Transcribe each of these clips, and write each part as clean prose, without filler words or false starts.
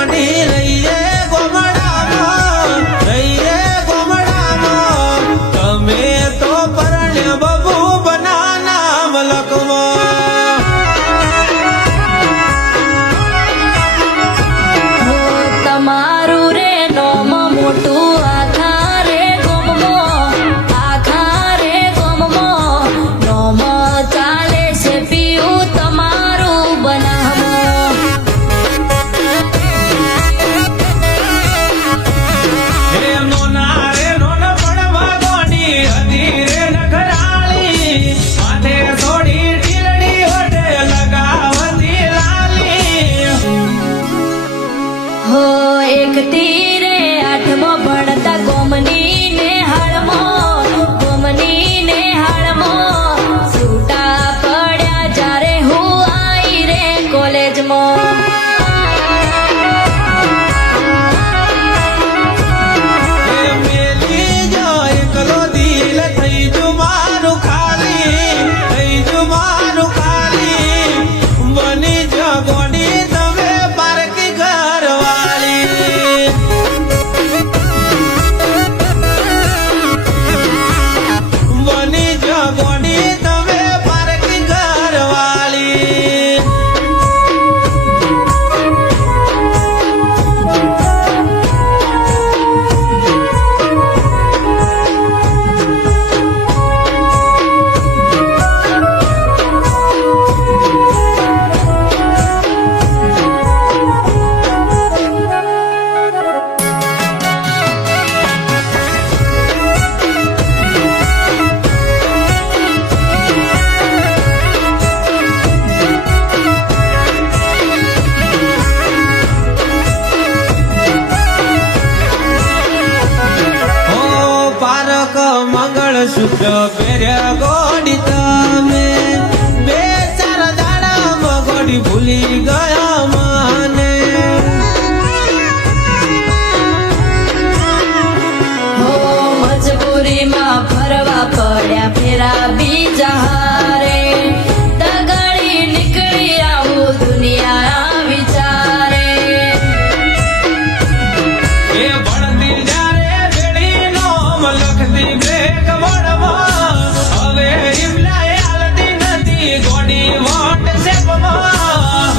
ગોડી રહીએ ગોમડામાં તમે તો પરણ્ય બબુ બનાના મલકમાં તમારું રે નોમ મોટું આખા રે ગોમમો નોમ ચાલે છે પીયું તમારું બનામો હો એક તીરે આઠમો ભણતા ગોમની ને હાળમો છૂટા પડ્યા જ્યારે હું આઈ રે કોલેજમાં શુદ્ધ પહેર્યા ગોડી તમે બે ચાર દાડામાં ગોડી ભૂલી ગયા મને હો મજબૂરીમાં ફરવા પડ્યા ફેરા બીજા હારે તગડી નીકળી આવું દુનિયા વિચારે એ ભણતી જ્યારે બેડી નો લખતી બ્રેક હવે રિપ્લાય આલતી નથી ગોડી વોટ્સએપમાં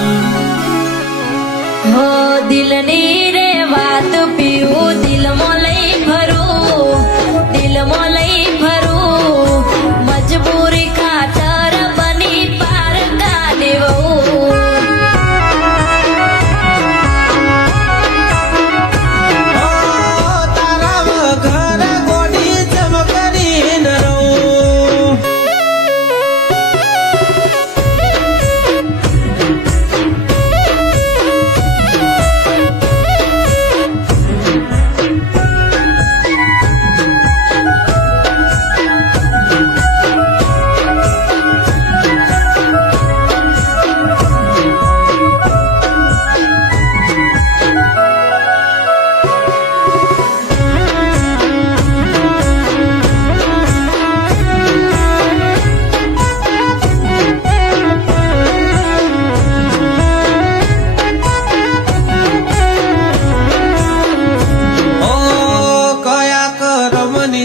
હો દિલની રે વાત પીવું દિલમાં લઈ ફરું મજબૂરી ખાતર બની પાર કાઢવું તારા વગર ગોડી ચમકરી ન રહું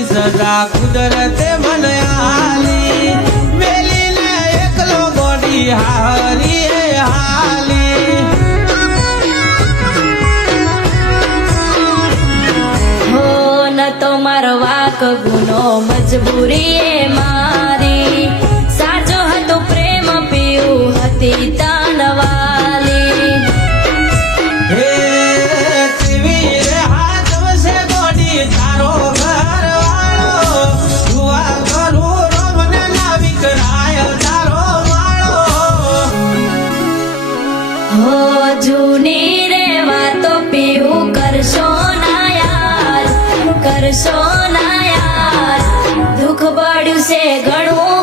સજા કુદરતે મને હાલી મેલીને એકલો ગોડી હાલી હો ન તો મારો વાક ગુનો મજબૂરી એ મારી સાચો હતો પ્રેમ પીવું હતી તાનવાલી હે ટીવી રે હાથ વસે ગોડી તારો હો જૂની રે વાતો પીવું કરશો ના યાર દુઃખ પડ્યું છે ઘણું